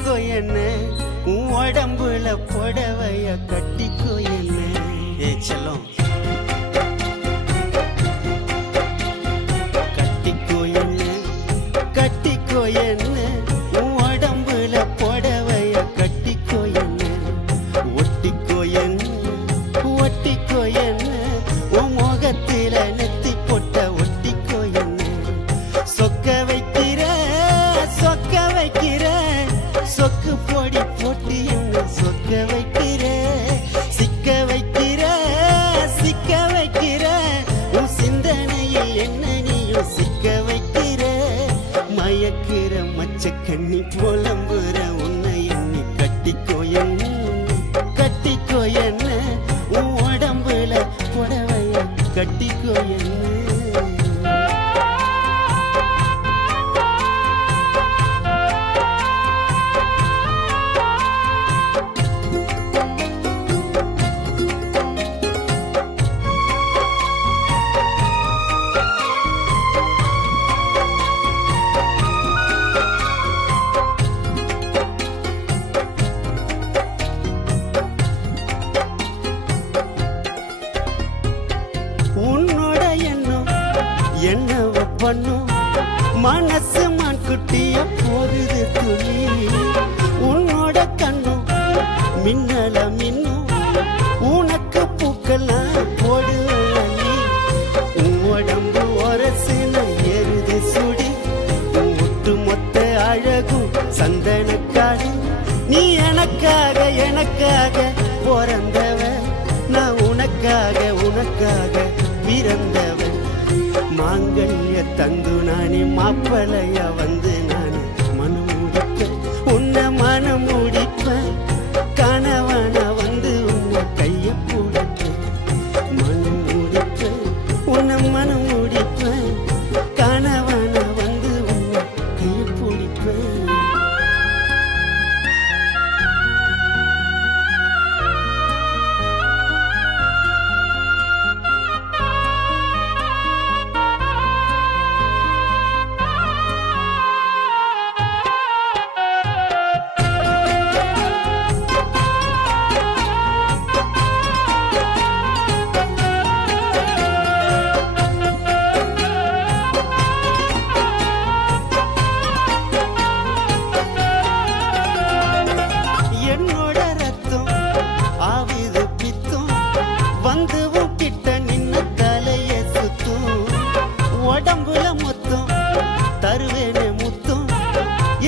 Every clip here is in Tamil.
ஒட்டிக்கோ என்ன உன் உடம்புல புடவைய கட்டிக்கோ என்ன. ஏ செல்லம் கட்டிக்கோ என்ன கட்டிக்கோ என்ன உன் உடம்புல புடவைய கட்டிக்கோ என்ன. ஒட்டிக்கோ என்ன ஒட்டிக்கோ என்ன உன் முகத்தில நெத்தி பொட்ட ஒட்டிக்கோ என்ன. சொக்க வைக்கிற சொக்க வைக்கிற சொக்கு பொடி போட்டு என்ன சொக்க வைக்கிற. சிக்க வைக்கிற சிக்க வைக்கிற உன் சிந்தனையில் என்ன நீயும் சிக்க வைக்கிற. மயக்கிற மச்ச கண்ணி புலம்புற உன்னை எண்ணி கட்டிக்கோ என்ன கட்டிக்கோ என்ன உன் உடம்புல புடவைய கட்டிக்கோ என்ன. உன்னோட எண்ணம் என்னவ பண்ணும் மனசு மான்குட்டிய போகுது துளி. உன்னோட கண்ணும் மின்னல மின்னும் உனக்கு பூக்கெல்லாம் போடுவி. உன் உடம்பு ஒரசுன எருது சுடி ஒட்டு மொத்த அழகும் சந்தனக்காடு. நீ எனக்காக எனக்காக பிறந்தவ நான் உனக்காக உனக்காக பிறந்தவன். மாங்கல்ய தந்து நானே மாப்பிளைய வந்து நானே மனம் முடிப்பேன் உன்னை மனம் முடிப்பேன். கணவன வந்து உன்னை கைய பிடிப்பேன் மனம் முடிப்பேன் உன்னை மனம் முடிப்பேன். கணவன வந்து உன்னை கைய பிடிப்பேன். என்னோட ரத்தம் ஆவிது பித்தும் வந்து கிட்ட நின்ன தலைய சுத்தும். உடம்புல மொத்தம் தருவேனே முத்தும்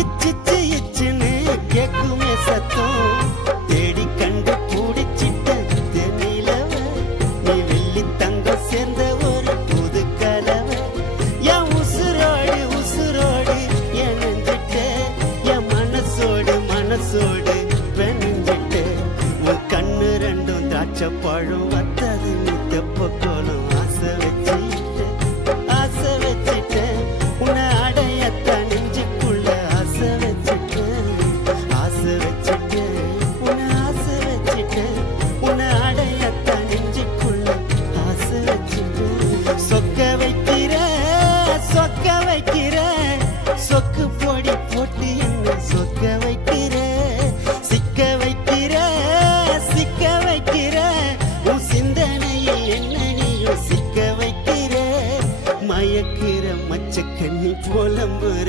இச்சிச்சு இச்சுன்னு கேக்குமே சத்தம். தேடி கண்டு பூடிச்சிட்ட தென்னிலவ நீ வெள்ளி தங்கம் சேர்ந்த ஒரு புது கலவை. என் உசுரோடு உசுரோடு என் நெஞ்சிட்ட என் மனசோடு மனசோடு பெண்ணிட்டு. உன் கண்ணு ரெண்டும் திராட்சை பழம் வத்தது நீ தெப்ப கோலம் ஆசை வச்சிட்டேன் உன்னை அடையத்தான் நெஞ்சுக்குள்ள ஆசை வச்சிட்டேன் உன்னை ஆசை வச்சிட்டேன் உன்னை அடையத்தான் நெஞ்சுக்குள்ள ஆசை வச்சிட்டேன். சொக்க வைக்கிற சொக்க வைக்கிற சொக்கு பொடி போட்டு என்ன சொக்க வைக்கிற. சிக்க வைக்கிற சிக்க வைக்கிற உன் சிந்தனையில் என்ன நீயும் சிக்க வைக்கிற. மயக்கிற மச்ச கண்ணி புலம்புற